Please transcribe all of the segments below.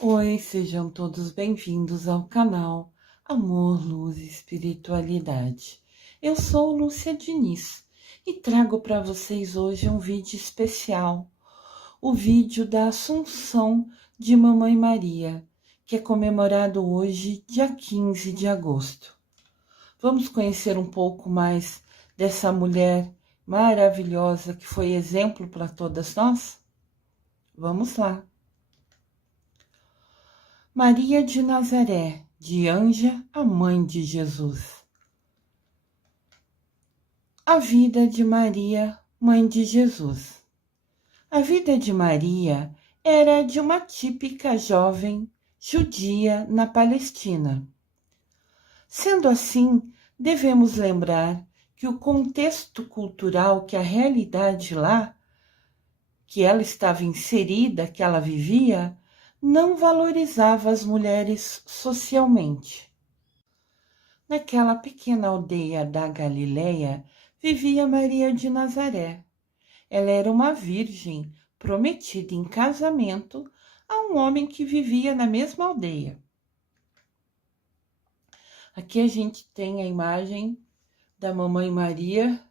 Oi, sejam todos bem-vindos ao canal Amor, Luz e Espiritualidade. Eu sou Lúcia Diniz e trago para vocês hoje um vídeo especial, o vídeo da Assunção de Mamãe Maria, que é comemorado hoje, dia 15 de agosto. Vamos conhecer um pouco mais dessa mulher maravilhosa que foi exemplo para todas nós? Vamos lá! Maria de Nazaré, de Anja, a mãe de Jesus. A vida de Maria, mãe de Jesus. A vida de Maria era de uma típica jovem judia na Palestina. Sendo assim, devemos lembrar que o contexto cultural, que a realidade lá, que ela estava inserida, que ela vivia, não valorizava as mulheres socialmente. Naquela pequena aldeia da Galileia vivia Maria de Nazaré. Ela era uma virgem prometida em casamento a um homem que vivia na mesma aldeia. Aqui a gente tem a imagem da Mamãe Maria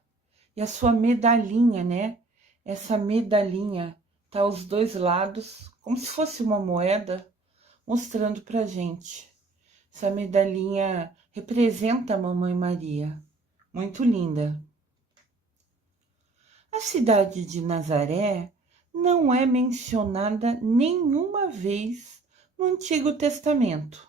e a sua medalhinha, né? Essa medalhinha tá aos dois lados, como se fosse uma moeda, mostrando pra gente. Essa medalhinha representa a Mamãe Maria. Muito linda. A cidade de Nazaré não é mencionada nenhuma vez no Antigo Testamento,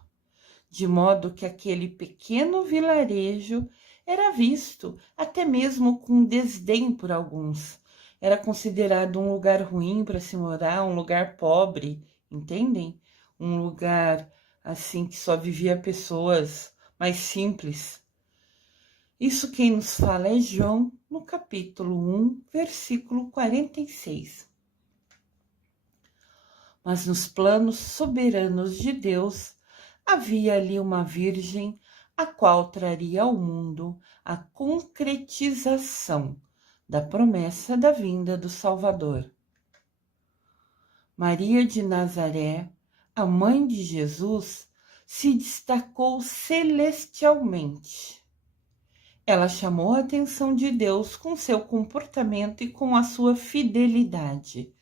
de modo que aquele pequeno vilarejo era visto até mesmo com desdém por alguns. Era considerado um lugar ruim para se morar, um lugar pobre, entendem? Um lugar assim que só vivia pessoas mais simples. Isso quem nos fala é João, no capítulo 1, versículo 46. Mas nos planos soberanos de Deus, havia ali uma virgem, a qual traria ao mundo a concretização da promessa da vinda do Salvador. Maria de Nazaré, a mãe de Jesus, se destacou celestialmente. Ela chamou a atenção de Deus com seu comportamento e com a sua fidelidade.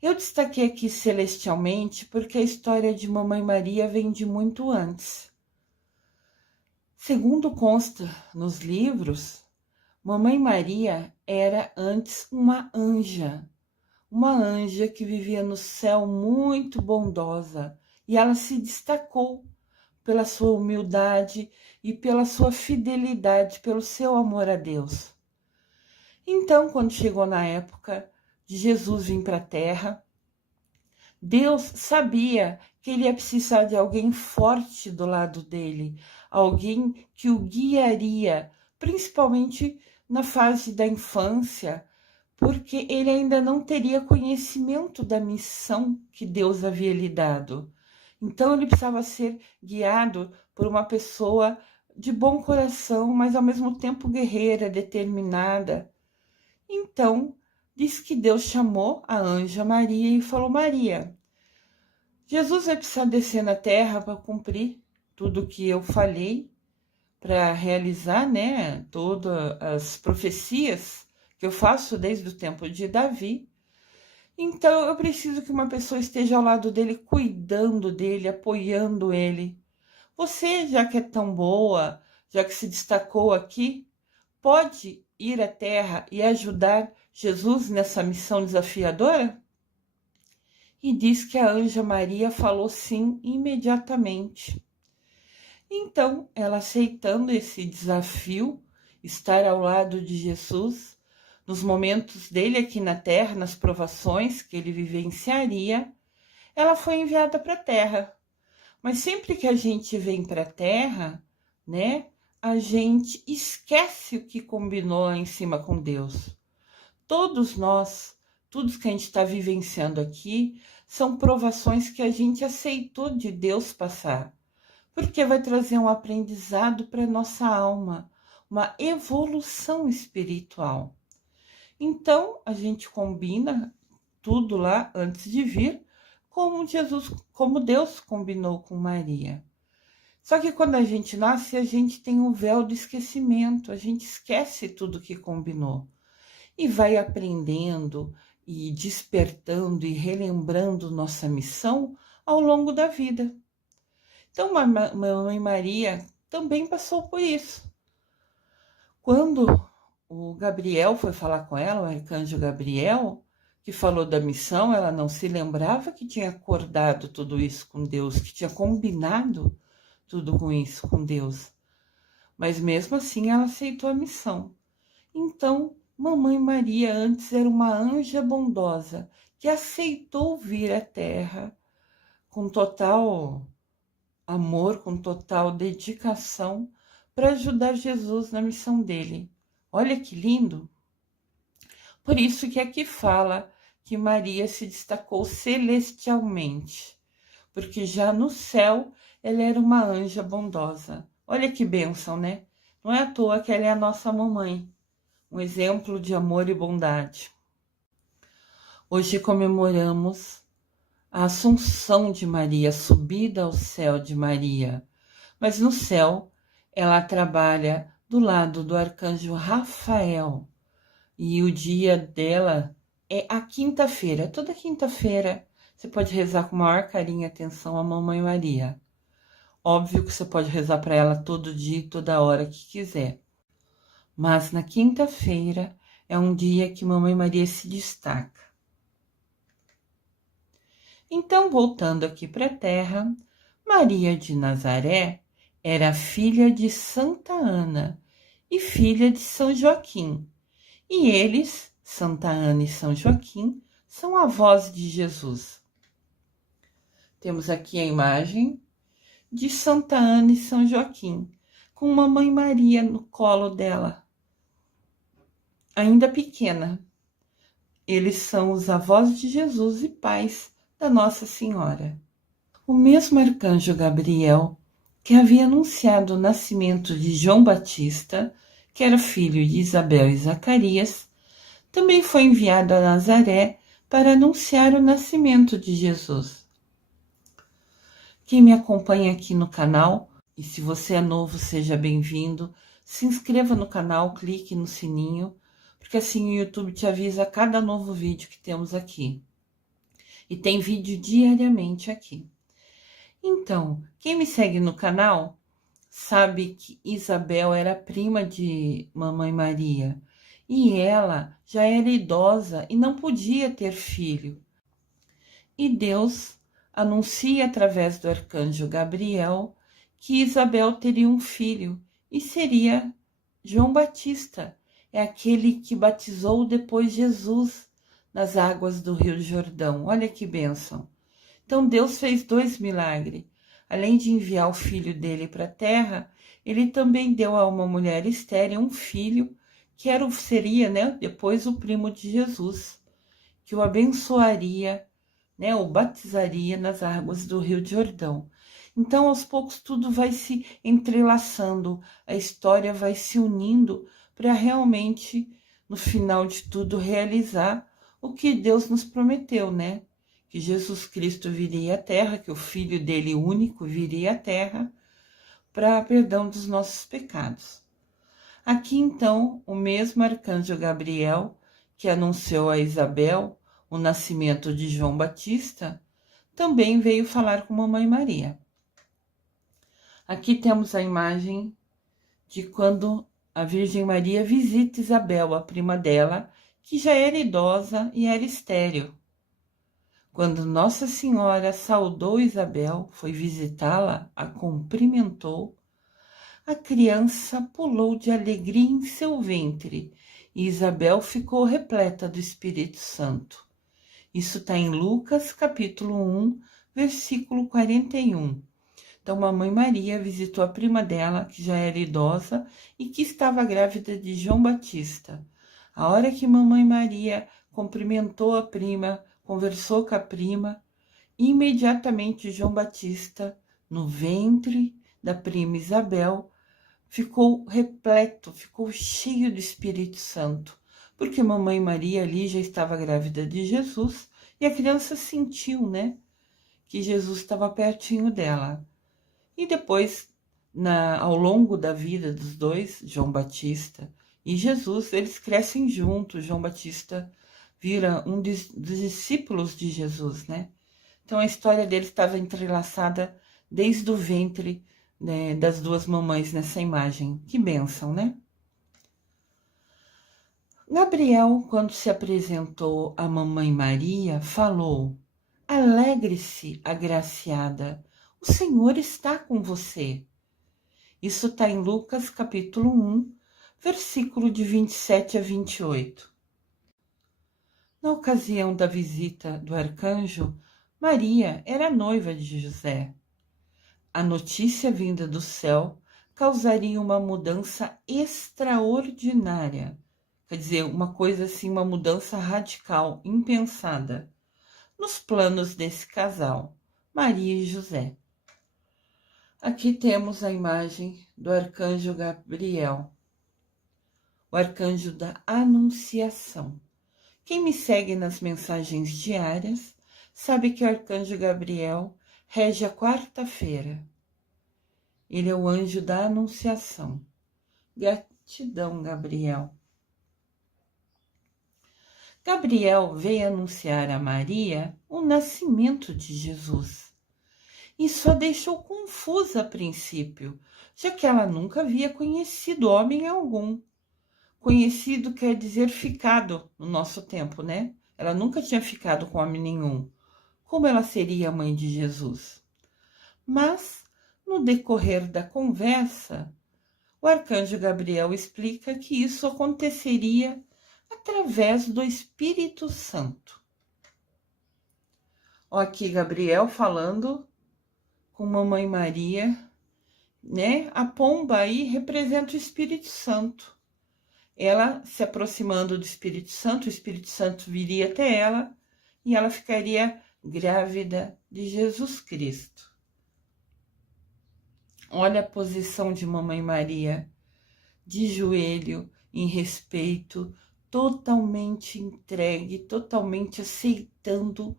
Eu destaquei aqui celestialmente porque a história de Mamãe Maria vem de muito antes. Segundo consta nos livros, Mamãe Maria era antes uma anja que vivia no céu muito bondosa, e ela se destacou pela sua humildade e pela sua fidelidade, pelo seu amor a Deus. Então, quando chegou na época de Jesus vir para a Terra, Deus sabia que ele ia precisar de alguém forte do lado dele, alguém que o guiaria, principalmente na fase da infância, porque ele ainda não teria conhecimento da missão que Deus havia lhe dado. Então ele precisava ser guiado por uma pessoa de bom coração, mas ao mesmo tempo guerreira, determinada. Então, diz que Deus chamou a anja Maria e falou: Maria, Jesus vai precisar descer na terra para cumprir tudo o que eu falei, para realizar, né, todas as profecias que eu faço desde o tempo de Davi. Então, eu preciso que uma pessoa esteja ao lado dele, cuidando dele, apoiando ele. Você, já que é tão boa, já que se destacou aqui, pode ir à terra e ajudar Jesus nessa missão desafiadora? E diz que a anja Maria falou sim imediatamente. Então, ela aceitando esse desafio, estar ao lado de Jesus, nos momentos dele aqui na terra, nas provações que ele vivenciaria, ela foi enviada para a terra. Mas sempre que a gente vem para a terra, né, a gente esquece o que combinou lá em cima com Deus. Todos nós, tudo que a gente está vivenciando aqui, são provações que a gente aceitou de Deus passar, porque vai trazer um aprendizado para nossa alma, uma evolução espiritual. Então, a gente combina tudo lá antes de vir como Deus combinou com Maria. Só que quando a gente nasce, a gente tem um véu do esquecimento, a gente esquece tudo que combinou e vai aprendendo e despertando e relembrando nossa missão ao longo da vida. Então, Mamãe Maria também passou por isso. Quando o Gabriel foi falar com ela, o arcanjo Gabriel, que falou da missão, ela não se lembrava que tinha acordado tudo isso com Deus, que tinha combinado tudo com isso com Deus. Mas mesmo assim ela aceitou a missão. Então, Mamãe Maria antes era uma anja bondosa que aceitou vir à Terra com total amor, com total dedicação para ajudar Jesus na missão dele. Olha que lindo! Por isso que aqui fala que Maria se destacou celestialmente, porque já no céu ela era uma anja bondosa. Olha que bênção, né? Não é à toa que ela é a nossa mamãe, um exemplo de amor e bondade. Hoje comemoramos a Assunção de Maria, a subida ao céu de Maria. Mas no céu, ela trabalha do lado do arcanjo Rafael. E o dia dela é a quinta-feira. Toda quinta-feira você pode rezar com maior carinho e atenção a Mamãe Maria. Óbvio que você pode rezar para ela todo dia e toda hora que quiser. Mas na quinta-feira é um dia que Mamãe Maria se destaca. Então, voltando aqui para a Terra, Maria de Nazaré era filha de Santa Ana e filha de São Joaquim. E eles, Santa Ana e São Joaquim, são avós de Jesus. Temos aqui a imagem de Santa Ana e São Joaquim, com Mamãe Maria no colo dela, ainda pequena. Eles são os avós de Jesus e pais da Nossa Senhora. O mesmo arcanjo Gabriel, que havia anunciado o nascimento de João Batista, que era filho de Isabel e Zacarias, também foi enviado a Nazaré para anunciar o nascimento de Jesus. Quem me acompanha aqui no canal, e se você é novo, seja bem-vindo, se inscreva no canal, clique no sininho, porque assim o YouTube te avisa a cada novo vídeo que temos aqui. E tem vídeo diariamente aqui. Então, quem me segue no canal sabe que Isabel era prima de Mamãe Maria e ela já era idosa e não podia ter filho. E Deus anuncia através do arcanjo Gabriel que Isabel teria um filho e seria João Batista, é aquele que batizou depois Jesus nas águas do Rio Jordão. Olha que bênção! Então Deus fez 2 milagres. Além de enviar o filho dele para a terra, ele também deu a uma mulher estéril um filho que seria, né, depois o primo de Jesus, que o abençoaria, né, o batizaria nas águas do Rio Jordão. Então, aos poucos, tudo vai se entrelaçando, a história vai se unindo para realmente, no final de tudo, realizar o que Deus nos prometeu, né? Que Jesus Cristo viria à Terra, que o Filho dele único viria à Terra para perdão dos nossos pecados. Aqui, então, o mesmo arcanjo Gabriel, que anunciou a Isabel o nascimento de João Batista, também veio falar com Mamãe Maria. Aqui temos a imagem de quando a Virgem Maria visita Isabel, a prima dela, que já era idosa e era estéril. Quando Nossa Senhora saudou Isabel, foi visitá-la, a cumprimentou, a criança pulou de alegria em seu ventre e Isabel ficou repleta do Espírito Santo. Isso está em Lucas, capítulo 1, versículo 41. Então, Mamãe Maria visitou a prima dela, que já era idosa e que estava grávida de João Batista. A hora que Mamãe Maria cumprimentou a prima, conversou com a prima, imediatamente João Batista, no ventre da prima Isabel, ficou repleto, ficou cheio do Espírito Santo, porque Mamãe Maria ali já estava grávida de Jesus e a criança sentiu, né? que Jesus estava pertinho dela. E depois, ao longo da vida dos dois, João Batista e Jesus, eles crescem juntos. João Batista vira um dos discípulos de Jesus, né? Então a história deles estava entrelaçada desde o ventre, né, das duas mamães nessa imagem. Que bênção, né? Gabriel, quando se apresentou à mamãe Maria, falou: Alegre-se, agraciada, o Senhor está com você. Isso está em Lucas capítulo 1, versículo de 27 a 28. Na ocasião da visita do arcanjo, Maria era noiva de José. A notícia vinda do céu causaria uma mudança extraordinária. Quer dizer, uma coisa assim, uma mudança radical, impensada, nos planos desse casal, Maria e José. Aqui temos a imagem do arcanjo Gabriel, o arcanjo da Anunciação. Quem me segue nas mensagens diárias sabe que o arcanjo Gabriel rege a quarta-feira. Ele é o anjo da Anunciação. Gratidão, Gabriel. Gabriel veio anunciar a Maria o nascimento de Jesus. Isso a deixou confusa a princípio, já que ela nunca havia conhecido homem algum. Conhecido quer dizer ficado no nosso tempo, né? Ela nunca tinha ficado com homem nenhum. Como ela seria a mãe de Jesus? Mas, no decorrer da conversa, o arcanjo Gabriel explica que isso aconteceria através do Espírito Santo. Ó, aqui Gabriel falando com mamãe Maria, né? A pomba aí representa o Espírito Santo. Ela se aproximando do Espírito Santo, o Espírito Santo viria até ela e ela ficaria grávida de Jesus Cristo. Olha a posição de mamãe Maria, de joelho, em respeito, totalmente entregue, totalmente aceitando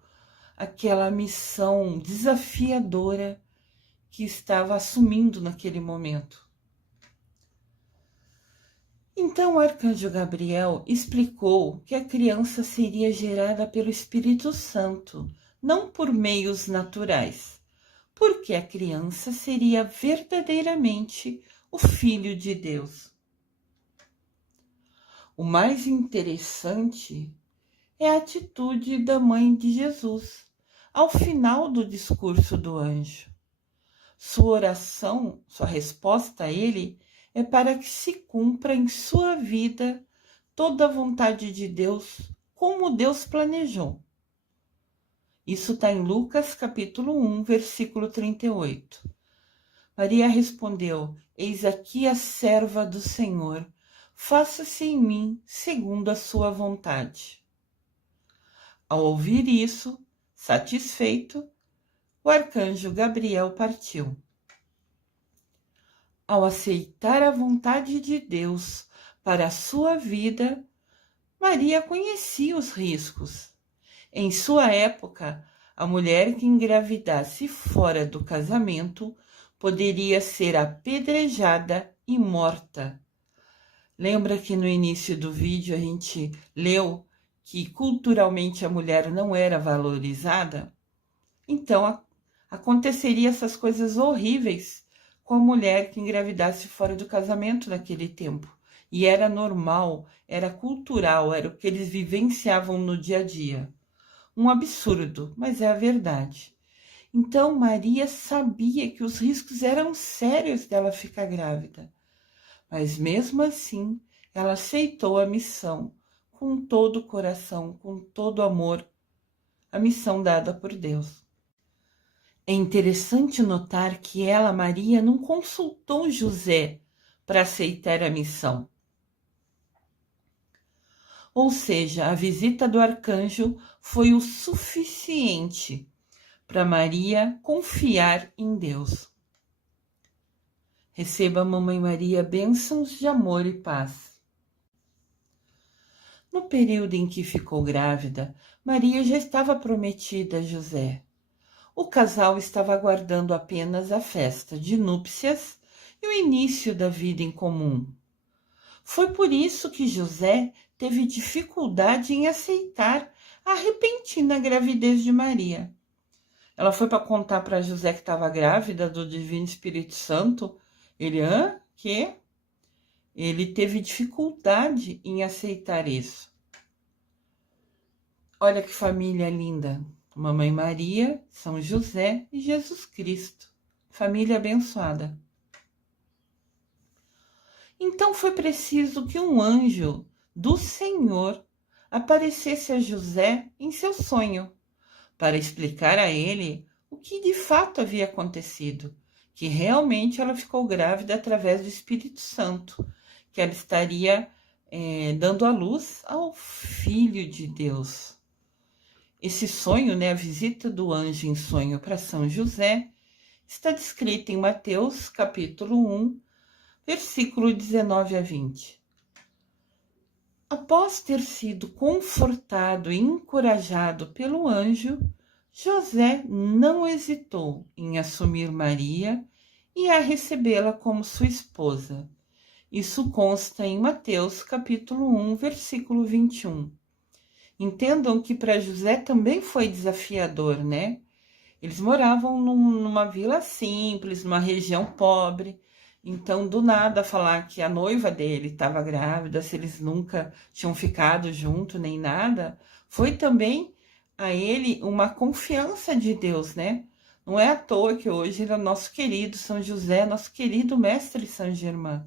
aquela missão desafiadora que estava assumindo naquele momento. Então o arcanjo Gabriel explicou que a criança seria gerada pelo Espírito Santo, não por meios naturais, porque a criança seria verdadeiramente o Filho de Deus. O mais interessante é a atitude da mãe de Jesus, ao final do discurso do anjo. Sua oração, sua resposta a ele, é para que se cumpra em sua vida toda a vontade de Deus, como Deus planejou. Isso está em Lucas capítulo 1, versículo 38. Maria respondeu: Eis aqui a serva do Senhor, faça-se em mim segundo a sua vontade. Ao ouvir isso, satisfeito, o arcanjo Gabriel partiu. Ao aceitar a vontade de Deus para a sua vida, Maria conhecia os riscos. Em sua época, a mulher que engravidasse fora do casamento poderia ser apedrejada e morta. Lembra que no início do vídeo a gente leu que culturalmente a mulher não era valorizada? Então, aconteceria essas coisas horríveis com a mulher que engravidasse fora do casamento naquele tempo. E era normal, era cultural, era o que eles vivenciavam no dia a dia. Um absurdo, mas é a verdade. Então, Maria sabia que os riscos eram sérios dela ficar grávida. Mas mesmo assim, ela aceitou a missão com todo o coração, com todo o amor, a missão dada por Deus. É interessante notar que ela, Maria, não consultou José para aceitar a missão. Ou seja, a visita do arcanjo foi o suficiente para Maria confiar em Deus. Receba, mamãe Maria, bênçãos de amor e paz. No período em que ficou grávida, Maria já estava prometida a José. O casal estava aguardando apenas a festa de núpcias e o início da vida em comum. Foi por isso que José teve dificuldade em aceitar a repentina gravidez de Maria. Ela foi para contar para José que estava grávida do Divino Espírito Santo. Ele, quê? Ele teve dificuldade em aceitar isso. Olha que família linda. Mamãe Maria, São José e Jesus Cristo. Família abençoada. Então foi preciso que um anjo do Senhor aparecesse a José em seu sonho, para explicar a ele o que de fato havia acontecido, que realmente ela ficou grávida através do Espírito Santo, que ela estaria dando à luz ao Filho de Deus. Esse sonho, a visita do anjo em sonho para São José, está descrita em Mateus, capítulo 1, versículo 19 a 20. Após ter sido confortado e encorajado pelo anjo, José não hesitou em assumir Maria e a recebê-la como sua esposa. Isso consta em Mateus, capítulo 1, versículo 21. Entendam que para José também foi desafiador, né? Eles moravam numa vila simples, numa região pobre. Então, do nada, falar que a noiva dele estava grávida, se eles nunca tinham ficado junto nem nada, foi também a ele uma confiança de Deus, né? Não é à toa que hoje ele é nosso querido São José, nosso querido mestre Saint Germain.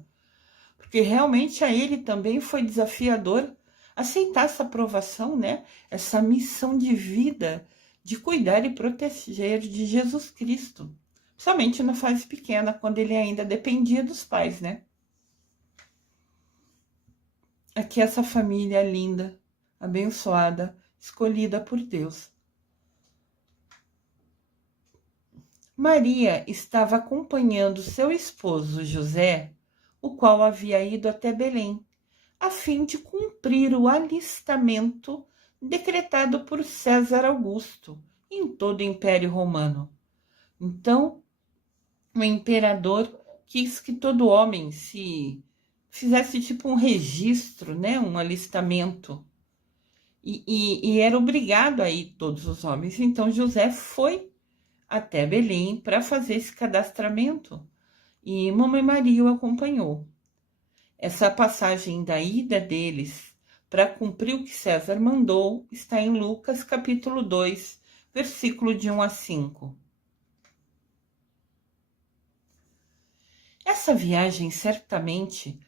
Porque realmente a ele também foi desafiador aceitar essa aprovação, né? Essa missão de vida de cuidar e proteger de Jesus Cristo. Somente na fase pequena, quando ele ainda dependia dos pais, né? Aqui essa família linda, abençoada, escolhida por Deus. Maria estava acompanhando seu esposo José, o qual havia ido até Belém, a fim de cumprir o alistamento decretado por César Augusto em todo o Império Romano. Então, o imperador quis que todo homem se fizesse tipo um registro, né, um alistamento. E era obrigado a ir todos os homens. Então José foi até Belém para fazer esse cadastramento e Mamãe Maria o acompanhou. Essa passagem da ida deles para cumprir o que César mandou está em Lucas capítulo 2, versículo de 1 a 5. Essa viagem certamente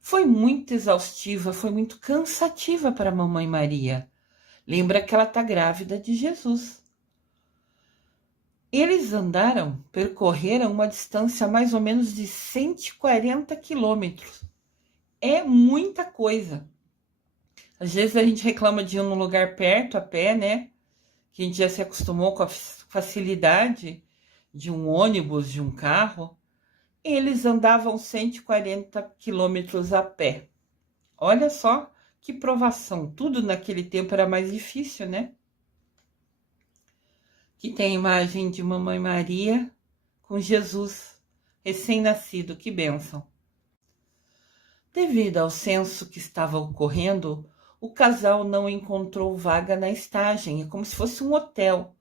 foi muito exaustiva, foi muito cansativa para a Mamãe Maria. Lembra que ela está grávida de Jesus. Eles percorreram uma distância mais ou menos de 140 quilômetros. É muita coisa. Às vezes a gente reclama de ir num lugar perto, a pé, né? Que a gente já se acostumou com a facilidade de um ônibus, de um carro. Eles andavam 140 quilômetros a pé. Olha só que provação. Tudo naquele tempo era mais difícil, né? Aqui tem a imagem de Mamãe Maria com Jesus recém-nascido. Que bênção. Devido ao censo que estava ocorrendo, o casal não encontrou vaga na estagem. É como se fosse um hotel.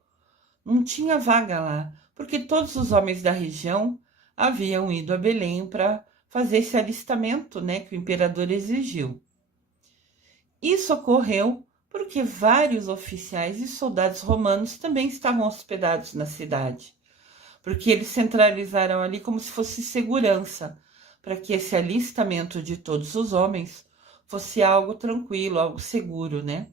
Não tinha vaga lá, porque todos os homens da região haviam ido a Belém para fazer esse alistamento, né, que o imperador exigiu. Isso ocorreu porque vários oficiais e soldados romanos também estavam hospedados na cidade, porque eles centralizaram ali como se fosse segurança, para que esse alistamento de todos os homens fosse algo tranquilo, algo seguro, né?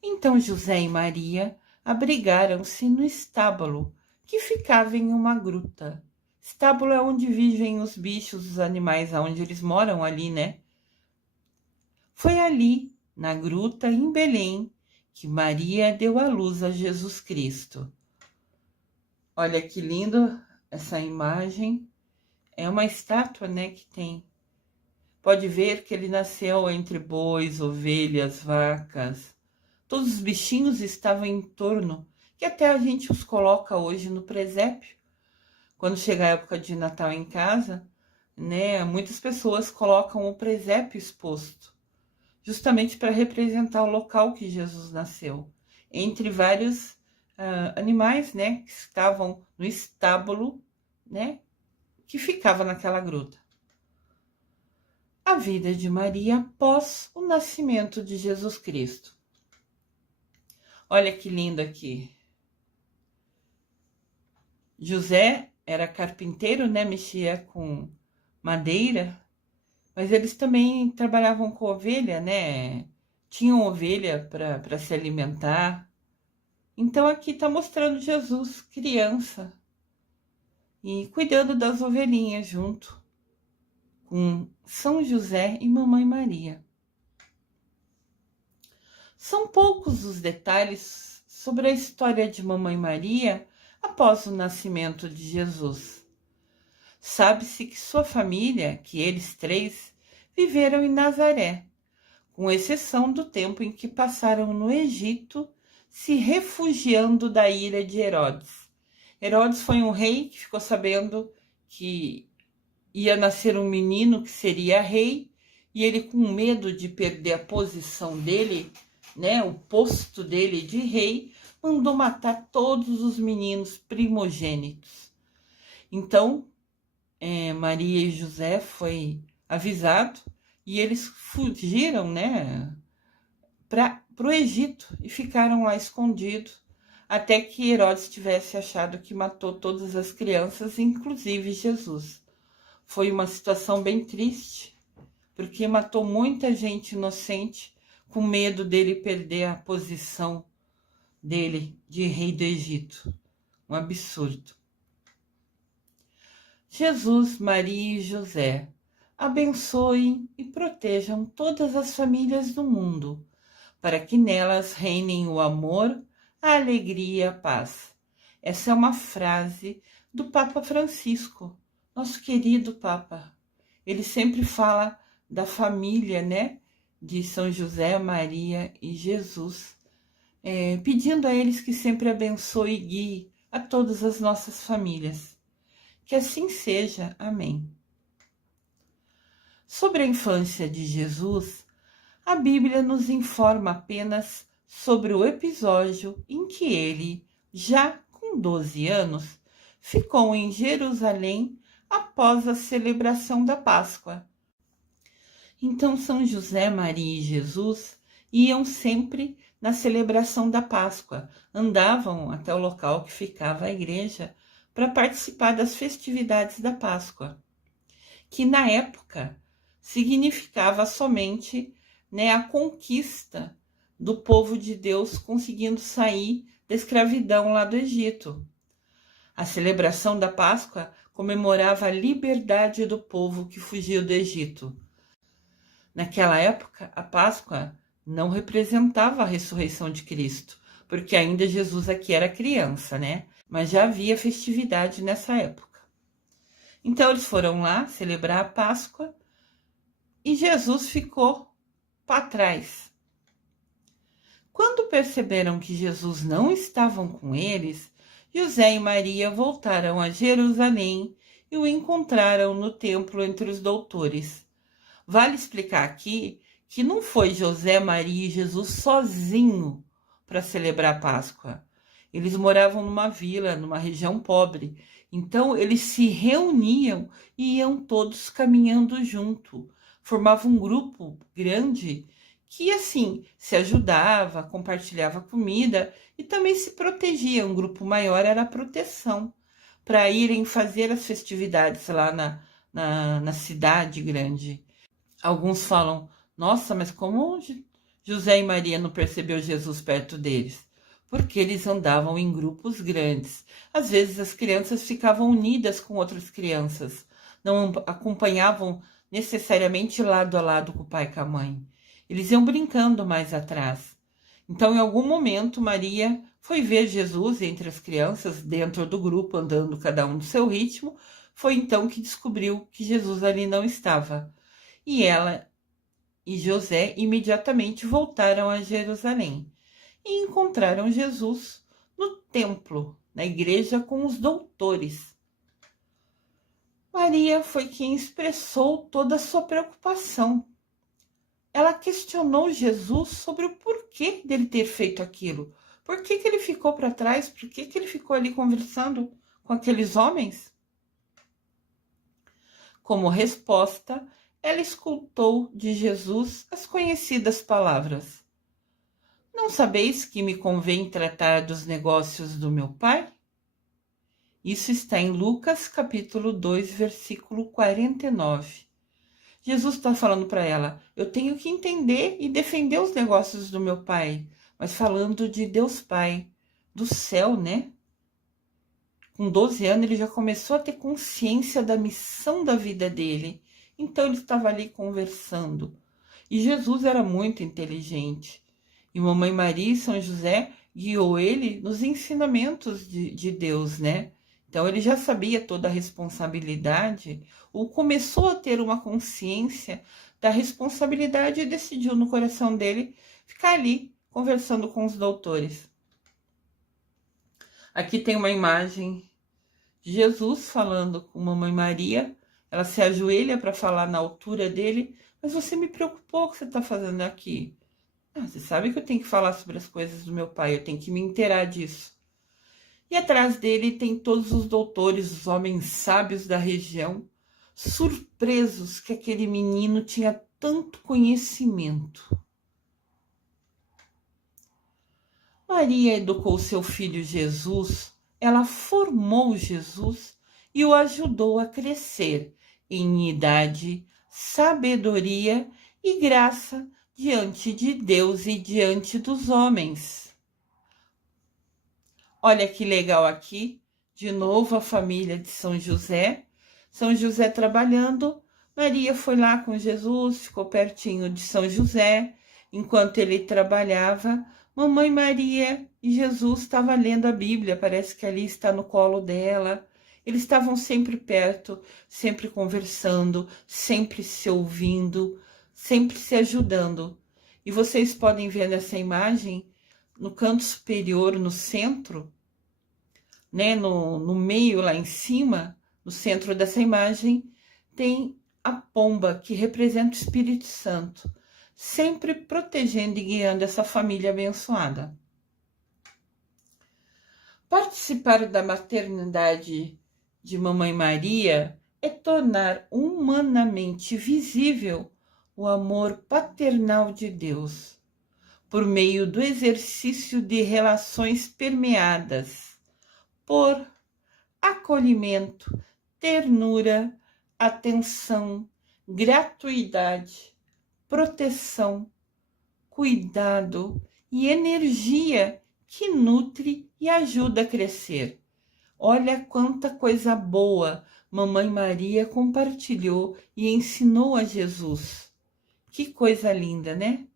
Então José e Maria abrigaram-se no estábulo, que ficava em uma gruta. Estábulo é onde vivem os bichos, os animais, aonde eles moram ali, né? Foi ali, na gruta em Belém, que Maria deu à luz a Jesus Cristo. Olha que lindo essa imagem. É uma estátua, né, que tem. Pode ver que ele nasceu entre bois, ovelhas, vacas, todos os bichinhos estavam em torno, que até a gente os coloca hoje no presépio. Quando chega a época de Natal em casa, né, muitas pessoas colocam o presépio exposto, justamente para representar o local que Jesus nasceu, entre vários animais, né, que estavam no estábulo, né, que ficava naquela gruta. A vida de Maria após o nascimento de Jesus Cristo. Olha que lindo aqui. José era carpinteiro, né, mexia com madeira, mas eles também trabalhavam com ovelha, né? Tinham ovelha para se alimentar. Então aqui está mostrando Jesus, criança, e cuidando das ovelhinhas junto com São José e Mamãe Maria. São poucos os detalhes sobre a história de Mamãe Maria após o nascimento de Jesus. Sabe-se que sua família, que eles três, viveram em Nazaré, com exceção do tempo em que passaram no Egito, se refugiando da ira de Herodes. Herodes foi um rei que ficou sabendo que ia nascer um menino que seria rei, e ele, com medo de perder a posição dele, né, o posto dele de rei, mandou matar todos os meninos primogênitos. Então, Maria e José foi avisado e eles fugiram, né, para o Egito e ficaram lá escondidos até que Herodes tivesse achado que matou todas as crianças, inclusive Jesus. Foi uma situação bem triste, porque matou muita gente inocente com medo dele perder a posição dele de rei do Egito. Um absurdo. Jesus, Maria e José, abençoem e protejam todas as famílias do mundo, para que nelas reinem o amor, a alegria e a paz. Essa é uma frase do Papa Francisco, nosso querido Papa. Ele sempre fala da família, né, de São José, Maria e Jesus, pedindo a eles que sempre abençoe e guie a todas as nossas famílias. Que assim seja. Amém. Sobre a infância de Jesus, a Bíblia nos informa apenas sobre o episódio em que ele, já com 12 anos, ficou em Jerusalém após a celebração da Páscoa. Então São José, Maria e Jesus iam sempre na celebração da Páscoa, andavam até o local que ficava a igreja para participar das festividades da Páscoa, que na época significava somente, né, a conquista do povo de Deus conseguindo sair da escravidão lá do Egito. A celebração da Páscoa comemorava a liberdade do povo que fugiu do Egito. Naquela época, a Páscoa não representava a ressurreição de Cristo, porque ainda Jesus aqui era criança, né? Mas já havia festividade nessa época. Então eles foram lá celebrar a Páscoa e Jesus ficou para trás. Quando perceberam que Jesus não estava com eles, José e Maria voltaram a Jerusalém e o encontraram no templo entre os doutores. Vale explicar aqui que não foi José, Maria e Jesus sozinho para celebrar a Páscoa. Eles moravam numa vila, numa região pobre. Então, eles se reuniam e iam todos caminhando junto. Formavam um grupo grande que, assim, se ajudava, compartilhava comida e também se protegia. Um grupo maior era a proteção, para irem fazer as festividades lá na cidade grande. Alguns falam, nossa, mas como José e Maria não percebeu Jesus perto deles? Porque eles andavam em grupos grandes. Às vezes as crianças ficavam unidas com outras crianças, não acompanhavam necessariamente lado a lado com o pai e com a mãe. Eles iam brincando mais atrás. Então, em algum momento, Maria foi ver Jesus entre as crianças, dentro do grupo, andando cada um do seu ritmo. Foi então que descobriu que Jesus ali não estava. E ela e José imediatamente voltaram a Jerusalém. e encontraram Jesus no templo, na igreja com os doutores. Maria foi quem expressou toda a sua preocupação. Ela questionou Jesus sobre o porquê dele ter feito aquilo. Por que ele ficou para trás? Por que ele ficou ali conversando com aqueles homens? Como resposta, ela escutou de Jesus as conhecidas palavras: Não sabeis que me convém tratar dos negócios do meu Pai? Isso está em Lucas capítulo 2, versículo 49. Jesus está falando para ela: eu tenho que entender e defender os negócios do meu Pai, mas falando de Deus Pai, do céu, né? Com 12 anos ele já começou a ter consciência da missão da vida dele, então ele estava ali conversando. E Jesus era muito inteligente, e Mamãe Maria e São José guiou ele nos ensinamentos de Deus, né? Então ele já sabia toda a responsabilidade, ou começou a ter uma consciência da responsabilidade e decidiu no coração dele ficar ali conversando com os doutores. Aqui tem uma imagem de Jesus falando com Mamãe Maria. Ela se ajoelha para falar na altura dele. Mas você me preocupou, o que você está fazendo aqui? Você sabe que eu tenho que falar sobre as coisas do meu pai, eu tenho que me inteirar disso. E atrás dele tem todos os doutores, os homens sábios da região, surpresos que aquele menino tinha tanto conhecimento. Maria educou seu filho Jesus, ela formou Jesus e o ajudou a crescer em idade, sabedoria e graça diante de Deus e diante dos homens. Olha que legal aqui, de novo a família de São José. São José trabalhando, Maria foi lá com Jesus, ficou pertinho de São José. Enquanto ele trabalhava, Mamãe Maria e Jesus estavam lendo a Bíblia, parece que ali está no colo dela. Eles estavam sempre perto, sempre conversando, sempre se ouvindo, sempre se ajudando. E vocês podem ver nessa imagem, no canto superior, no centro, né, no meio lá em cima, no centro dessa imagem, tem a pomba que representa o Espírito Santo, sempre protegendo e guiando essa família abençoada. Participar da maternidade de Mamãe Maria é tornar humanamente visível o amor paternal de Deus, por meio do exercício de relações permeadas por acolhimento, ternura, atenção, gratuidade, proteção, cuidado e energia que nutre e ajuda a crescer. Olha quanta coisa boa Mamãe Maria compartilhou e ensinou a Jesus. Que coisa linda, né?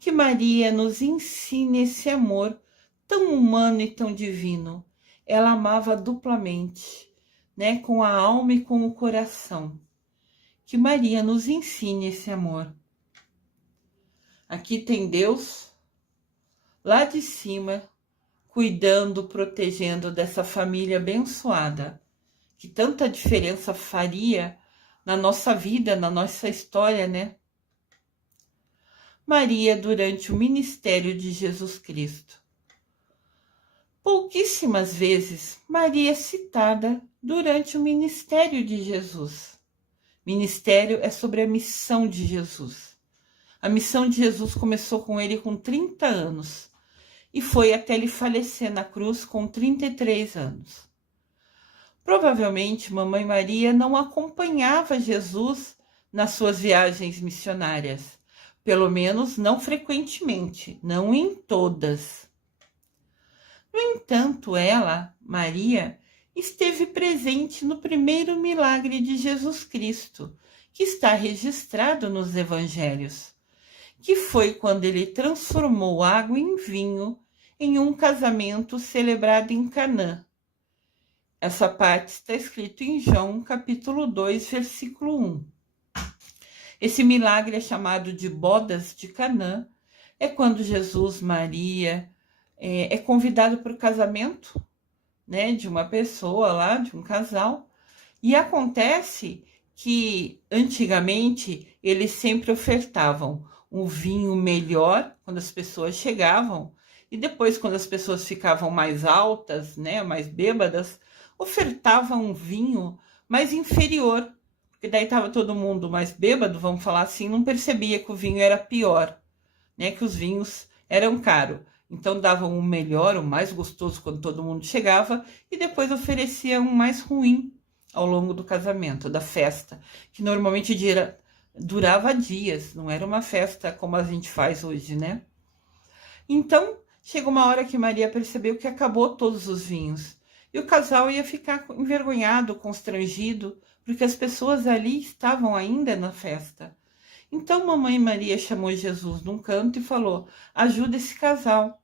Que Maria nos ensine esse amor tão humano e tão divino. Ela amava duplamente, né? Com a alma e com o coração. Que Maria nos ensine esse amor. Aqui tem Deus, lá de cima, cuidando, protegendo dessa família abençoada, que tanta diferença faria na nossa vida, na nossa história, né? Maria durante o ministério de Jesus Cristo. Pouquíssimas vezes Maria é citada durante o ministério de Jesus. Ministério é sobre a missão de Jesus. A missão de Jesus começou com ele com 30 anos e foi até ele falecer na cruz com 33 anos. Provavelmente, Mamãe Maria não acompanhava Jesus nas suas viagens missionárias. Pelo menos não frequentemente, não em todas. No entanto, ela, Maria, esteve presente no primeiro milagre de Jesus Cristo, que está registrado nos evangelhos, que foi quando ele transformou água em vinho em um casamento celebrado em Canaã. Essa parte está escrita em João, capítulo 2, versículo 1. Esse milagre é chamado de Bodas de Canaã. É quando Jesus, Maria, é convidado para o casamento, né, de uma pessoa lá, de um casal. E acontece que antigamente eles sempre ofertavam um vinho melhor quando as pessoas chegavam, e depois, quando as pessoas ficavam mais altas, né, mais bêbadas, ofertavam um vinho mais inferior, porque daí estava todo mundo mais bêbado, vamos falar assim, não percebia que o vinho era pior, né, que os vinhos eram caros. Então davam o melhor, o mais gostoso quando todo mundo chegava, e depois ofereciam um mais ruim ao longo do casamento, da festa, que normalmente durava dias, não era uma festa como a gente faz hoje, né? Então, chegou uma hora que Maria percebeu que acabou todos os vinhos, e o casal ia ficar envergonhado, constrangido, porque as pessoas ali estavam ainda na festa. Então, mamãe Maria chamou Jesus num canto e falou: ajuda esse casal.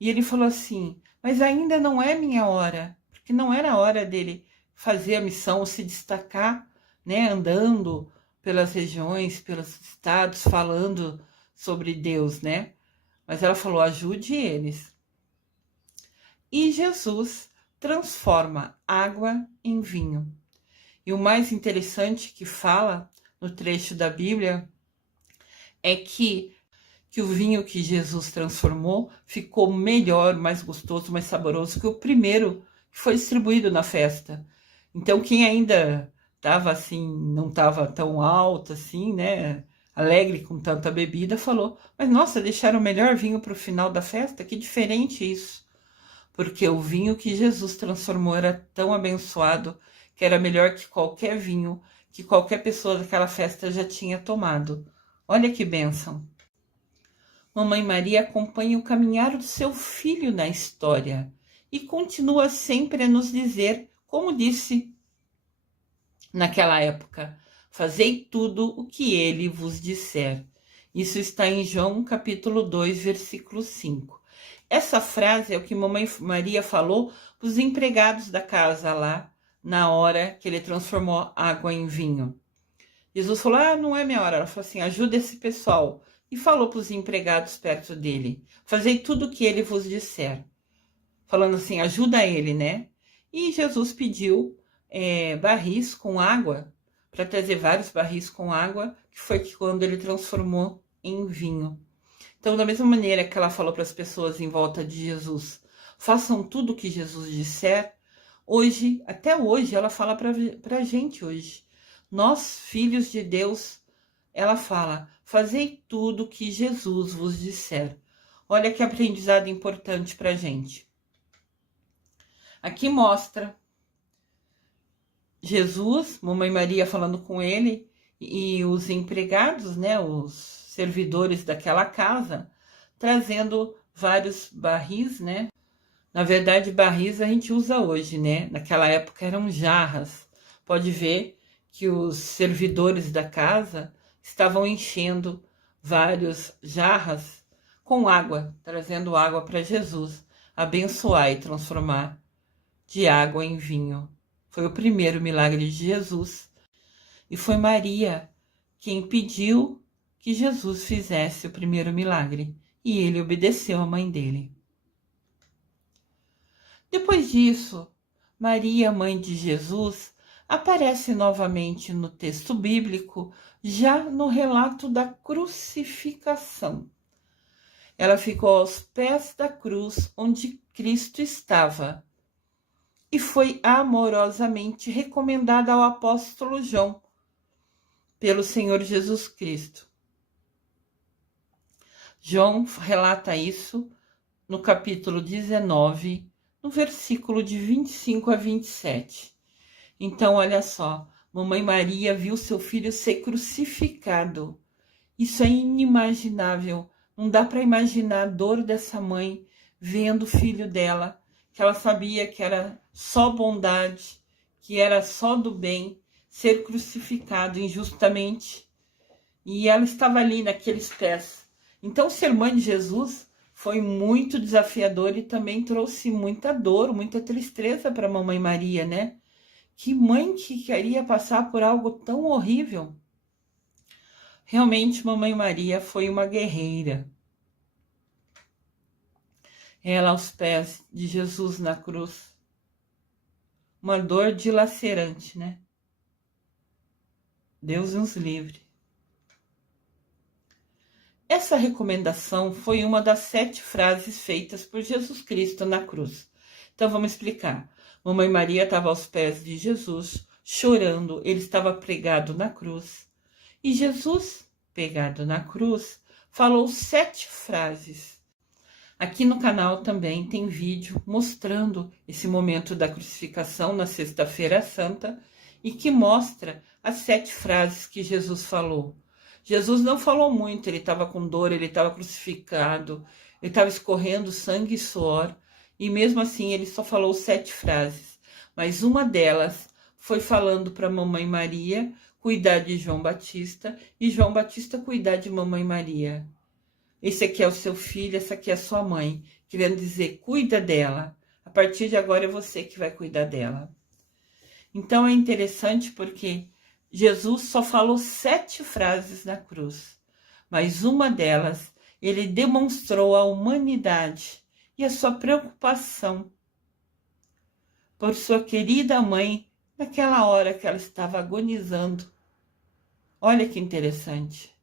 E ele falou assim: mas ainda não é minha hora, porque não era a hora dele fazer a missão ou se destacar, né, andando pelas regiões, pelos estados, falando sobre Deus, né? Mas ela falou: ajude eles. E Jesus transforma água em vinho. E o mais interessante que fala no trecho da Bíblia é que o vinho que Jesus transformou ficou melhor, mais gostoso, mais saboroso que o primeiro que foi distribuído na festa. Então, quem ainda estava assim, não estava tão alto assim, né, alegre com tanta bebida, falou: mas nossa, deixaram o melhor vinho para o final da festa? Que diferente isso. Porque o vinho que Jesus transformou era tão abençoado que era melhor que qualquer vinho que qualquer pessoa daquela festa já tinha tomado. Olha que bênção. Mamãe Maria acompanha o caminhar do seu filho na história e continua sempre a nos dizer, como disse naquela época: fazei tudo o que ele vos disser. Isso está em João capítulo 2, versículo 5. Essa frase é o que Mamãe Maria falou para os empregados da casa lá, na hora que ele transformou água em vinho. Jesus falou: ah, não é minha hora. Ela falou assim: ajuda esse pessoal. E falou para os empregados perto dele: fazei tudo o que ele vos disser. Falando assim: ajuda ele, né? E Jesus pediu barris com água, para trazer vários barris com água, que foi quando ele transformou em vinho. Então, da mesma maneira que ela falou para as pessoas em volta de Jesus: façam tudo o que Jesus disser, hoje, até hoje, ela fala para a gente hoje. Nós, filhos de Deus, ela fala: fazei tudo o que Jesus vos disser. Olha que aprendizado importante para a gente. Aqui mostra Jesus, Mamãe Maria falando com ele, e os empregados, né, os servidores daquela casa, trazendo vários barris, né? Na verdade, barris a gente usa hoje, né? Naquela época eram jarras. Pode ver que os servidores da casa estavam enchendo vários jarras com água, trazendo água para Jesus abençoar e transformar de água em vinho. Foi o primeiro milagre de Jesus. E foi Maria quem pediu que Jesus fizesse o primeiro milagre. E ele obedeceu à mãe dele. Depois disso, Maria, mãe de Jesus, aparece novamente no texto bíblico, já no relato da crucificação. Ela ficou aos pés da cruz onde Cristo estava e foi amorosamente recomendada ao apóstolo João pelo Senhor Jesus Cristo. João relata isso no capítulo 19, no versículo de 25 a 27. Então, olha só, Mamãe Maria viu seu filho ser crucificado. Isso é inimaginável. Não dá para imaginar a dor dessa mãe vendo o filho dela, que ela sabia que era só bondade, que era só do bem, ser crucificado injustamente. E ela estava ali naqueles pés. Então, ser mãe de Jesus foi muito desafiador e também trouxe muita dor, muita tristeza para a Mamãe Maria, né? Que mãe que queria passar por algo tão horrível? Realmente, Mamãe Maria foi uma guerreira. ela aos pés de Jesus na cruz. Uma dor dilacerante, né? Deus nos livre. Essa recomendação foi uma das 7 frases feitas por Jesus Cristo na cruz. Então vamos explicar. Mamãe Maria estava aos pés de Jesus, chorando, ele estava pregado na cruz. E Jesus, pregado na cruz, falou 7 frases. Aqui no canal também tem vídeo mostrando esse momento da crucificação na Sexta-feira Santa e que mostra as 7 frases que Jesus falou. Jesus não falou muito, ele estava com dor, ele estava crucificado, ele estava escorrendo sangue e suor, e mesmo assim ele só falou 7 frases. Mas uma delas foi falando para Mamãe Maria cuidar de João Batista e João Batista cuidar de Mamãe Maria. Esse aqui é o seu filho, essa aqui é a sua mãe, querendo dizer, cuida dela. A partir de agora é você que vai cuidar dela. Então é interessante porque Jesus só falou 7 frases na cruz, mas uma delas ele demonstrou a humanidade e a sua preocupação por sua querida mãe naquela hora que ela estava agonizando. Olha que interessante.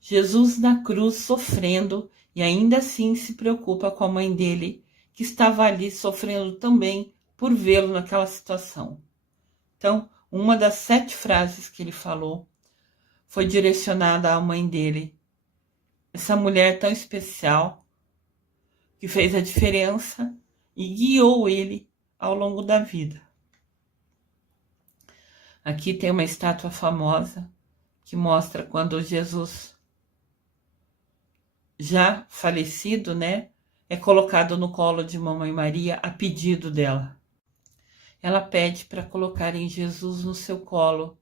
Jesus na cruz sofrendo e ainda assim se preocupa com a mãe dele, que estava ali sofrendo também por vê-lo naquela situação. Então, uma das 7 frases que ele falou foi direcionada à mãe dele. Essa mulher tão especial que fez a diferença e guiou ele ao longo da vida. Aqui tem uma estátua famosa que mostra quando Jesus, já falecido, né, é colocado no colo de Mamãe Maria a pedido dela. Ela pede para colocarem Jesus no seu colo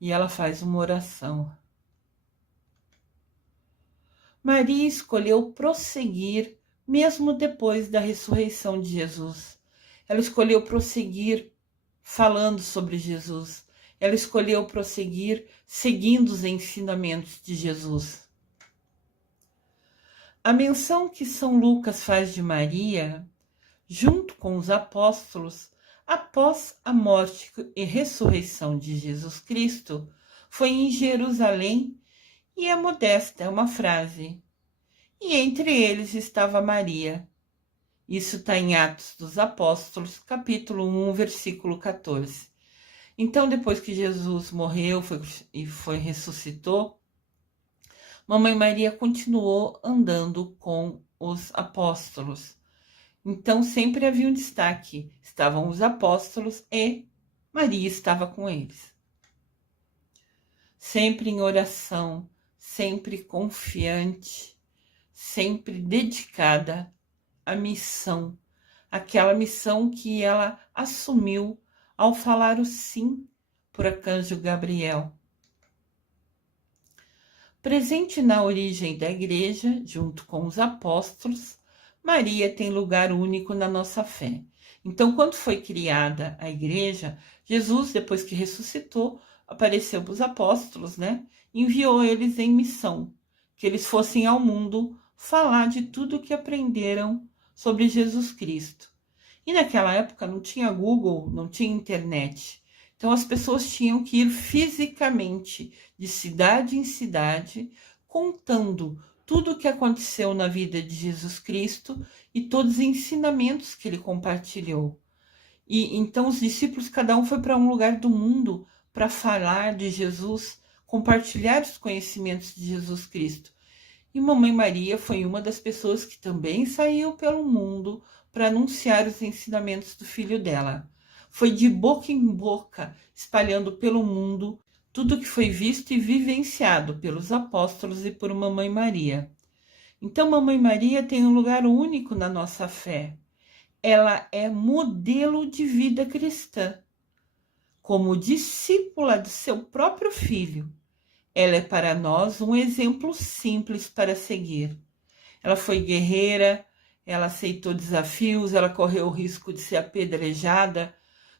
e ela faz uma oração. Maria escolheu prosseguir mesmo depois da ressurreição de Jesus. Ela escolheu prosseguir falando sobre Jesus. Ela escolheu prosseguir seguindo os ensinamentos de Jesus. A menção que São Lucas faz de Maria, junto com os apóstolos, após a morte e ressurreição de Jesus Cristo, foi em Jerusalém e é modesta, é uma frase. E entre eles estava Maria. Isso está em Atos dos Apóstolos, capítulo 1, versículo 14. Então, depois que Jesus morreu e ressuscitou, Mamãe Maria continuou andando com os apóstolos. Então, sempre havia um destaque. Estavam os apóstolos e Maria estava com eles. Sempre em oração, sempre confiante, sempre dedicada à missão. Aquela missão que ela assumiu ao falar o sim por arcanjo Gabriel. Presente na origem da igreja, junto com os apóstolos, Maria tem lugar único na nossa fé. Então, quando foi criada a igreja, Jesus, depois que ressuscitou, apareceu para os apóstolos, né? Enviou eles em missão, que eles fossem ao mundo falar de tudo o que aprenderam sobre Jesus Cristo. E naquela época não tinha Google, não tinha internet. Então as pessoas tinham que ir fisicamente, de cidade em cidade, contando tudo o que aconteceu na vida de Jesus Cristo e todos os ensinamentos que ele compartilhou. E então os discípulos, cada um foi para um lugar do mundo para falar de Jesus, compartilhar os conhecimentos de Jesus Cristo. E Mamãe Maria foi uma das pessoas que também saiu pelo mundo para anunciar os ensinamentos do filho dela. Foi de boca em boca, espalhando pelo mundo tudo que foi visto e vivenciado pelos apóstolos e por Mamãe Maria. Então, Mamãe Maria tem um lugar único na nossa fé. Ela é modelo de vida cristã. Como discípula do seu próprio filho, ela é para nós um exemplo simples para seguir. Ela foi guerreira, ela aceitou desafios, ela correu o risco de ser apedrejada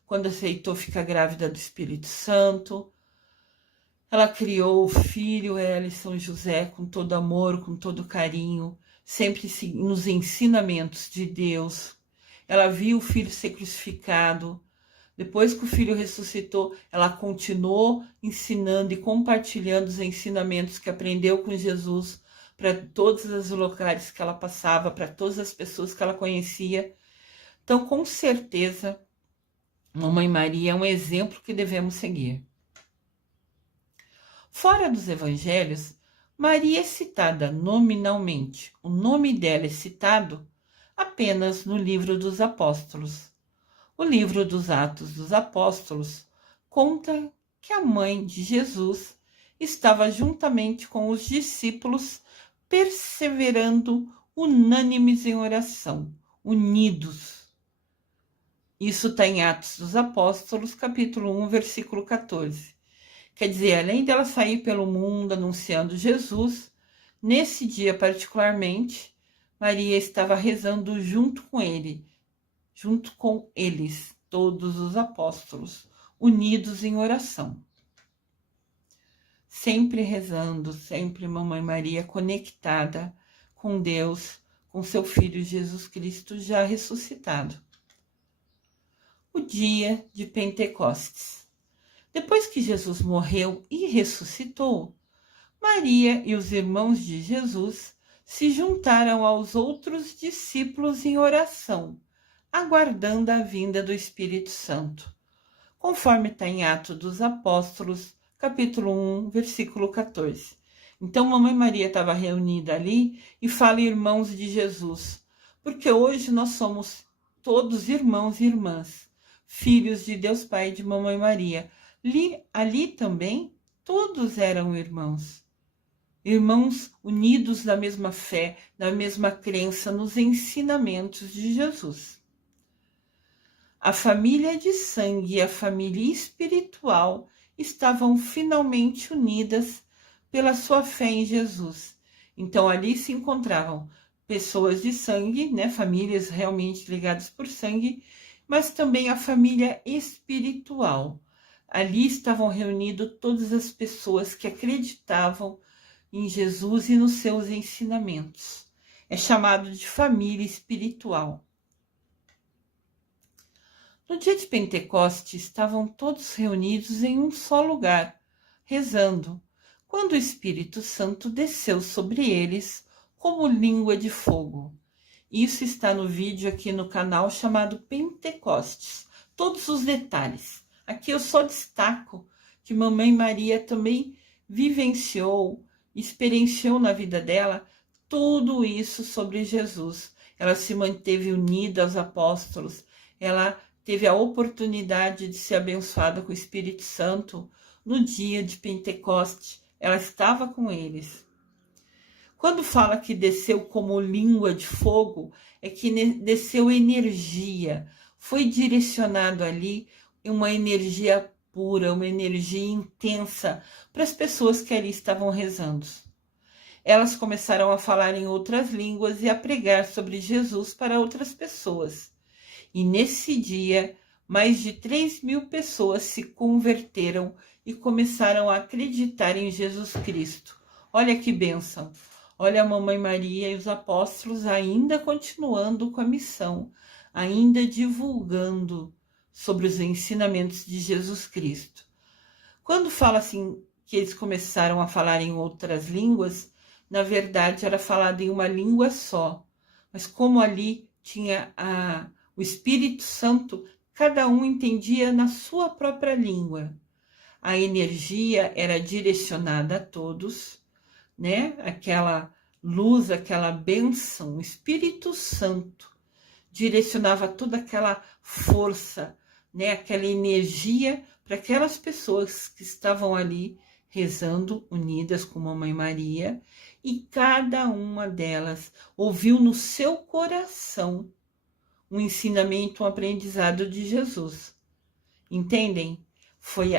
quando aceitou ficar grávida do Espírito Santo. Ela criou o filho, ela e São José, com todo amor, com todo carinho, sempre nos ensinamentos de Deus. Ela viu o filho ser crucificado. Depois que o filho ressuscitou, ela continuou ensinando e compartilhando os ensinamentos que aprendeu com Jesus para todos os lugares que ela passava, para todas as pessoas que ela conhecia. Então, com certeza, Mamãe Maria é um exemplo que devemos seguir. Fora dos evangelhos, Maria é citada nominalmente. O nome dela é citado apenas no livro dos Apóstolos. O livro dos Atos dos Apóstolos conta que a mãe de Jesus estava juntamente com os discípulos, perseverando unânimes em oração, unidos. Isso está em Atos dos Apóstolos, capítulo 1, versículo 14. Quer dizer, além dela sair pelo mundo anunciando Jesus, nesse dia particularmente, Maria estava rezando junto com eles, todos os apóstolos, unidos em oração. Sempre rezando, sempre Mamãe Maria conectada com Deus, com seu Filho Jesus Cristo já ressuscitado. O dia de Pentecostes. Depois que Jesus morreu e ressuscitou, Maria e os irmãos de Jesus se juntaram aos outros discípulos em oração, aguardando a vinda do Espírito Santo, conforme está em Atos dos Apóstolos, capítulo 1, versículo 14. Então, Mamãe Maria estava reunida ali e fala irmãos de Jesus, porque hoje nós somos todos irmãos e irmãs, filhos de Deus Pai e de Mamãe Maria. Ali também, todos eram irmãos. Irmãos unidos na mesma fé, na mesma crença, nos ensinamentos de Jesus. A família de sangue e a família espiritual estavam finalmente unidas pela sua fé em Jesus. Então ali se encontravam pessoas de sangue, né, famílias realmente ligadas por sangue, mas também a família espiritual. Ali estavam reunidas todas as pessoas que acreditavam em Jesus e nos seus ensinamentos. É chamado de família espiritual. No dia de Pentecostes, estavam todos reunidos em um só lugar, rezando, quando o Espírito Santo desceu sobre eles como língua de fogo. Isso está no vídeo aqui no canal chamado Pentecostes. Todos os detalhes. Aqui eu só destaco que Mamãe Maria também vivenciou, experienciou na vida dela tudo isso sobre Jesus. Ela se manteve unida aos apóstolos, ela teve a oportunidade de ser abençoada com o Espírito Santo no dia de Pentecostes. Ela estava com eles. Quando fala que desceu como língua de fogo, é que desceu energia. Foi direcionado ali uma energia pura, uma energia intensa para as pessoas que ali estavam rezando. Elas começaram a falar em outras línguas e a pregar sobre Jesus para outras pessoas. E nesse dia, mais de 3.000 pessoas se converteram e começaram a acreditar em Jesus Cristo. Olha que bênção! Olha a Mamãe Maria e os apóstolos ainda continuando com a missão, ainda divulgando sobre os ensinamentos de Jesus Cristo. Quando fala assim que eles começaram a falar em outras línguas, na verdade era falado em uma língua só. Mas como ali tinha o Espírito Santo, cada um entendia na sua própria língua. A energia era direcionada a todos, né? Aquela luz, aquela bênção, o Espírito Santo direcionava toda aquela força, né? Aquela energia para aquelas pessoas que estavam ali rezando, unidas com Mamãe Maria, e cada uma delas ouviu no seu coração um ensinamento, um aprendizado de Jesus. Entendem? Foi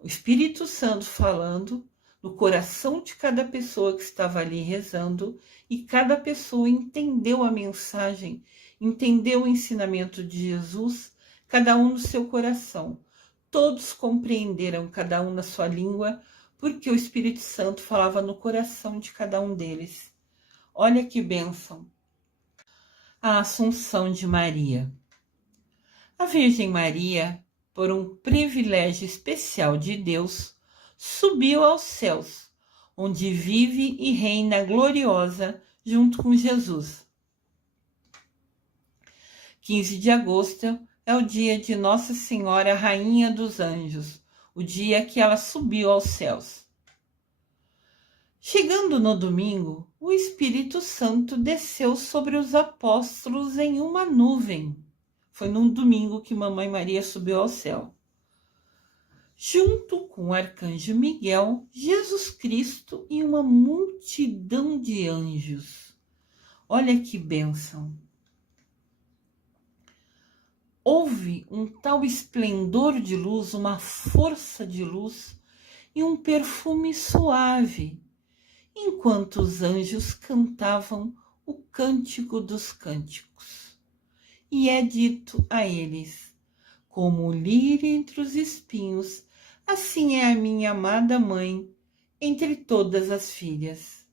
o Espírito Santo falando no coração de cada pessoa que estava ali rezando, e cada pessoa entendeu a mensagem, entendeu o ensinamento de Jesus, cada um no seu coração. Todos compreenderam, cada um na sua língua, porque o Espírito Santo falava no coração de cada um deles. Olha que bênção! A Assunção de Maria. A Virgem Maria, por um privilégio especial de Deus, subiu aos céus, onde vive e reina gloriosa junto com Jesus. 15 de agosto é o dia de Nossa Senhora Rainha dos Anjos, o dia que ela subiu aos céus. Chegando no domingo, o Espírito Santo desceu sobre os apóstolos em uma nuvem. Foi num domingo que Mamãe Maria subiu ao céu. Junto com o arcanjo Miguel, Jesus Cristo e uma multidão de anjos. Olha que bênção! Houve um tal esplendor de luz, uma força de luz e um perfume suave, enquanto os anjos cantavam o cântico dos cânticos. E é dito a eles: como o lírio entre os espinhos, assim é a minha amada mãe entre todas as filhas.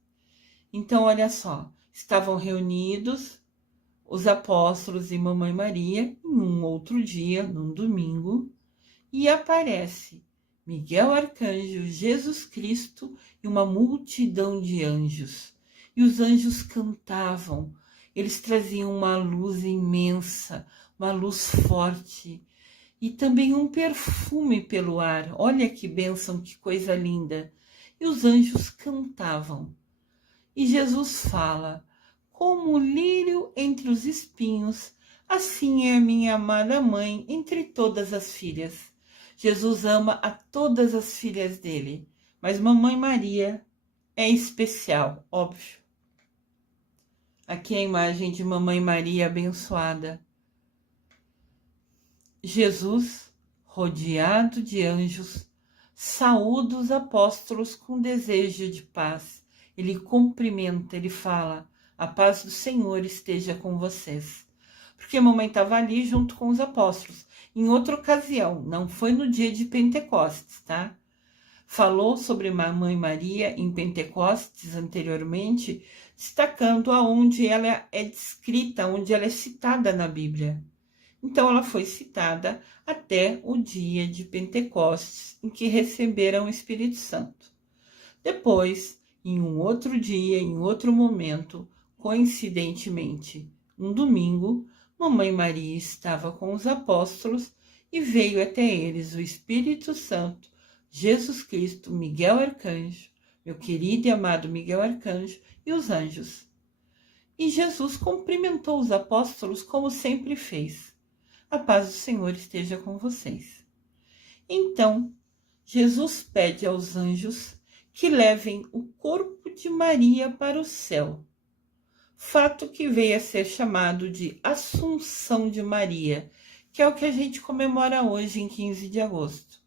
Então, olha só, estavam reunidos os apóstolos e Mamãe Maria em um outro dia, num domingo, e aparece Miguel Arcanjo, Jesus Cristo e uma multidão de anjos. E os anjos cantavam, eles traziam uma luz imensa, uma luz forte e também um perfume pelo ar. Olha que bênção, que coisa linda! E os anjos cantavam. E Jesus fala: como o lírio entre os espinhos, assim é a minha amada mãe entre todas as filhas. Jesus ama a todas as filhas dele, mas Mamãe Maria é especial, óbvio. Aqui é a imagem de Mamãe Maria abençoada. Jesus, rodeado de anjos, saúda os apóstolos com desejo de paz. Ele cumprimenta, ele fala: a paz do Senhor esteja com vocês. Porque a mamãe estava ali junto com os apóstolos. Em outra ocasião, não foi no dia de Pentecostes, tá? Falou sobre Mamãe Maria em Pentecostes anteriormente, destacando aonde ela é descrita, onde ela é citada na Bíblia. Então ela foi citada até o dia de Pentecostes, em que receberam o Espírito Santo. Depois, em um outro dia, em outro momento, coincidentemente, um domingo, Mamãe Maria estava com os apóstolos e veio até eles o Espírito Santo, Jesus Cristo, Miguel Arcanjo, meu querido e amado Miguel Arcanjo, e os anjos. E Jesus cumprimentou os apóstolos como sempre fez. A paz do Senhor esteja com vocês. Então, Jesus pede aos anjos que levem o corpo de Maria para o céu. Fato que veio a ser chamado de Assunção de Maria, que é o que a gente comemora hoje em 15 de agosto.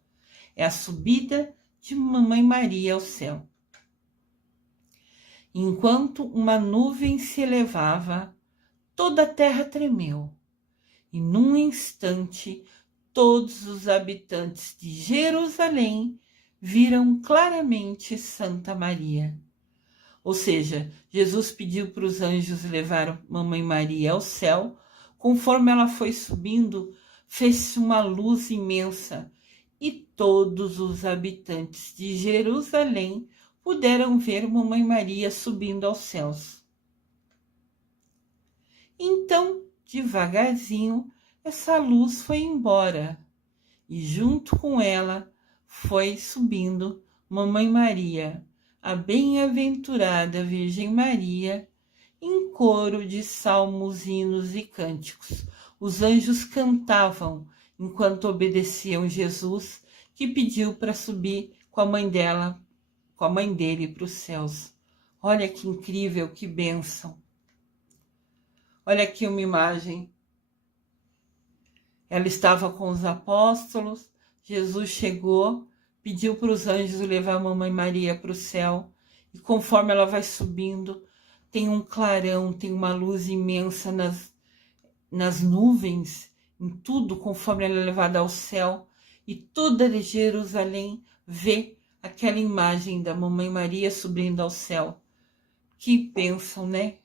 É a subida de Mamãe Maria ao céu. Enquanto uma nuvem se elevava, toda a terra tremeu. E num instante, todos os habitantes de Jerusalém viram claramente Santa Maria. Ou seja, Jesus pediu para os anjos levar Mamãe Maria ao céu. Conforme ela foi subindo, fez-se uma luz imensa e todos os habitantes de Jerusalém puderam ver Mamãe Maria subindo aos céus. Então, devagarzinho, essa luz foi embora e junto com ela foi subindo Mamãe Maria, a bem-aventurada Virgem Maria, em coro de salmos, hinos e cânticos. Os anjos cantavam enquanto obedeciam Jesus, que pediu para subir com a mãe dela, com a mãe dele para os céus. Olha que incrível, que bênção! Olha aqui uma imagem. Ela estava com os apóstolos, Jesus chegou, pediu para os anjos levar a Mamãe Maria para o céu, e conforme ela vai subindo, tem um clarão, tem uma luz imensa nas nuvens, em tudo, conforme ela é levada ao céu, e toda Jerusalém vê aquela imagem da Mamãe Maria subindo ao céu. Que bênção, né?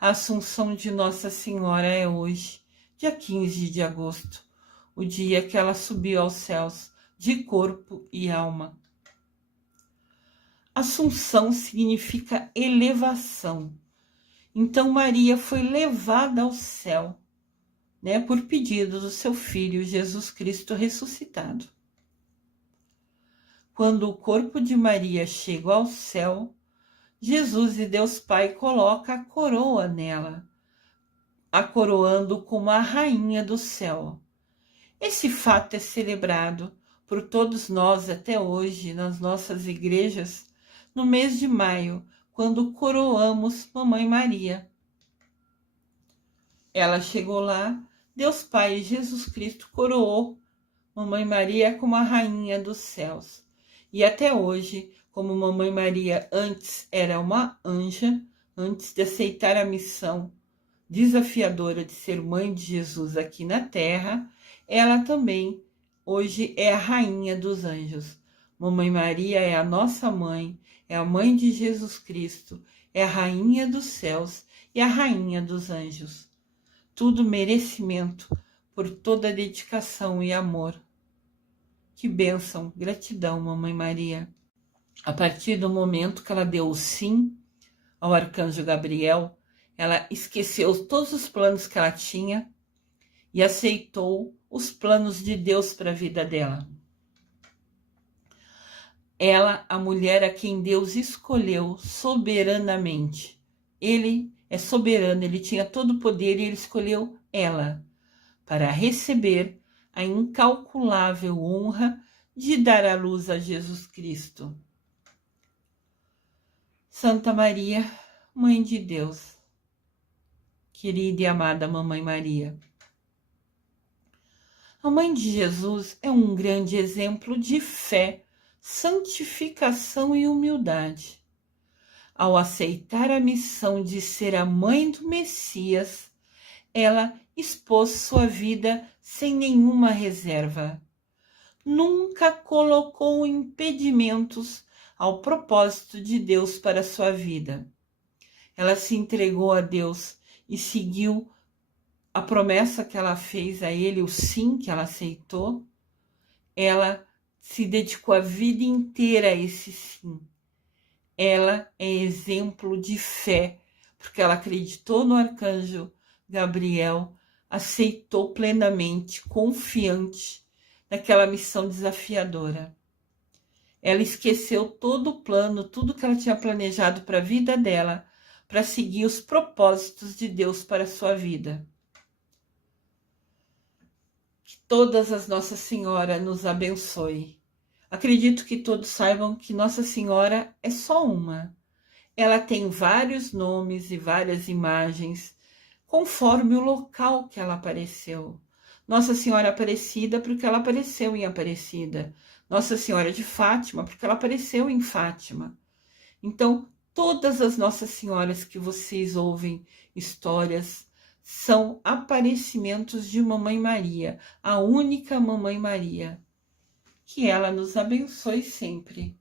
A Assunção de Nossa Senhora é hoje, dia 15 de agosto, o dia que ela subiu aos céus, de corpo e alma. Assunção significa elevação. Então Maria foi levada ao céu, né, por pedido do seu filho Jesus Cristo ressuscitado. Quando o corpo de Maria chega ao céu, Jesus e Deus Pai coloca a coroa nela, a coroando como a rainha do céu. Esse fato é celebrado por todos nós até hoje nas nossas igrejas no mês de maio, quando coroamos Mamãe Maria. Ela chegou lá, Deus Pai e Jesus Cristo coroou Mamãe Maria como a rainha dos céus. E até hoje, como Mamãe Maria antes era uma anja, antes de aceitar a missão desafiadora de ser mãe de Jesus aqui na terra, ela também hoje é a rainha dos anjos. Mamãe Maria é a nossa mãe, é a mãe de Jesus Cristo, é a rainha dos céus e a rainha dos anjos. Tudo merecimento por toda a dedicação e amor. Que bênção, gratidão, Mamãe Maria. A partir do momento que ela deu o sim ao arcanjo Gabriel, ela esqueceu todos os planos que ela tinha e aceitou os planos de Deus para a vida dela. Ela, a mulher a quem Deus escolheu soberanamente. Ele é soberano, ele tinha todo o poder e ele escolheu ela para receber a incalculável honra de dar à luz a Jesus Cristo. Santa Maria, Mãe de Deus, querida e amada Mamãe Maria. A Mãe de Jesus é um grande exemplo de fé, santificação e humildade. Ao aceitar a missão de ser a mãe do Messias, ela expôs sua vida sem nenhuma reserva. Nunca colocou impedimentos ao propósito de Deus para sua vida. Ela se entregou a Deus e seguiu a promessa que ela fez a ele, o sim que ela aceitou. Ela se dedicou a vida inteira a esse sim. Ela é exemplo de fé, porque ela acreditou no arcanjo Gabriel, aceitou plenamente, confiante naquela missão desafiadora. Ela esqueceu todo o plano, tudo que ela tinha planejado para a vida dela, para seguir os propósitos de Deus para a sua vida. Que todas as Nossa Senhora nos abençoe. Acredito que todos saibam que Nossa Senhora é só uma. Ela tem vários nomes e várias imagens, conforme o local que ela apareceu. Nossa Senhora Aparecida, porque ela apareceu em Aparecida. Nossa Senhora de Fátima, porque ela apareceu em Fátima. Então, todas as Nossas Senhoras que vocês ouvem histórias são aparecimentos de Mamãe Maria, a única Mamãe Maria. Que ela nos abençoe sempre.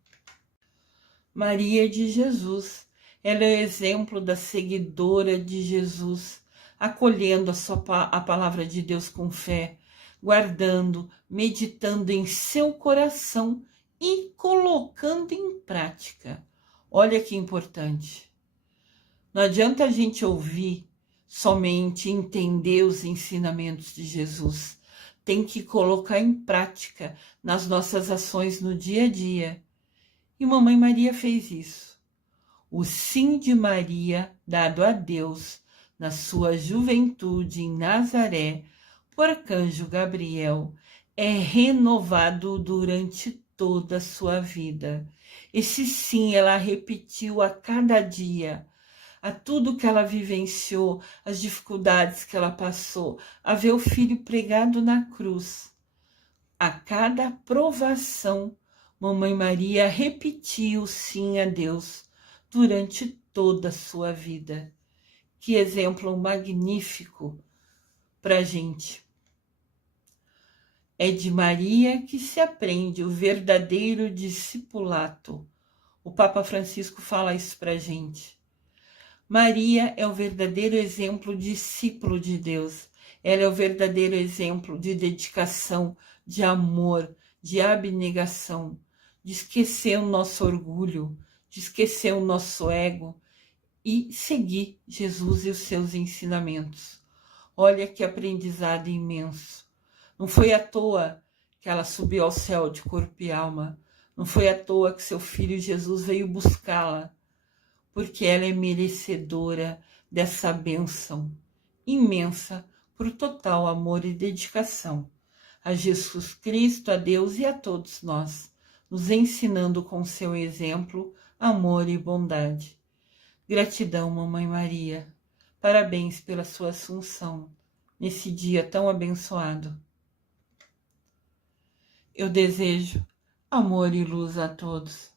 Maria de Jesus, ela é o exemplo da seguidora de Jesus, acolhendo a palavra de Deus com fé, guardando, meditando em seu coração e colocando em prática. Olha que importante. Não adianta a gente ouvir somente, entender os ensinamentos de Jesus. Tem que colocar em prática nas nossas ações no dia a dia. E Mamãe Maria fez isso. O sim de Maria, dado a Deus na sua juventude em Nazaré, por arcanjo Gabriel, é renovado durante toda a sua vida. Esse sim ela repetiu a cada dia, a tudo que ela vivenciou, as dificuldades que ela passou, a ver o filho pregado na cruz. A cada provação, Mamãe Maria repetiu sim a Deus durante toda a sua vida. Que exemplo magnífico para a gente. É de Maria que se aprende o verdadeiro discipulato, O Papa Francisco fala isso pra gente. Maria é o verdadeiro exemplo de discípulo de Deus. Ela é o verdadeiro exemplo de dedicação, de amor, de abnegação, de esquecer o nosso orgulho, de esquecer o nosso ego e seguir Jesus e os seus ensinamentos. Olha que aprendizado imenso. Não foi à toa que ela subiu ao céu de corpo e alma. Não foi à toa que seu filho Jesus veio buscá-la, porque ela é merecedora dessa bênção imensa por total amor e dedicação a Jesus Cristo, a Deus e a todos nós, nos ensinando com seu exemplo, amor e bondade. Gratidão, Mamãe Maria. Parabéns pela sua assunção nesse dia tão abençoado. Eu desejo amor e luz a todos.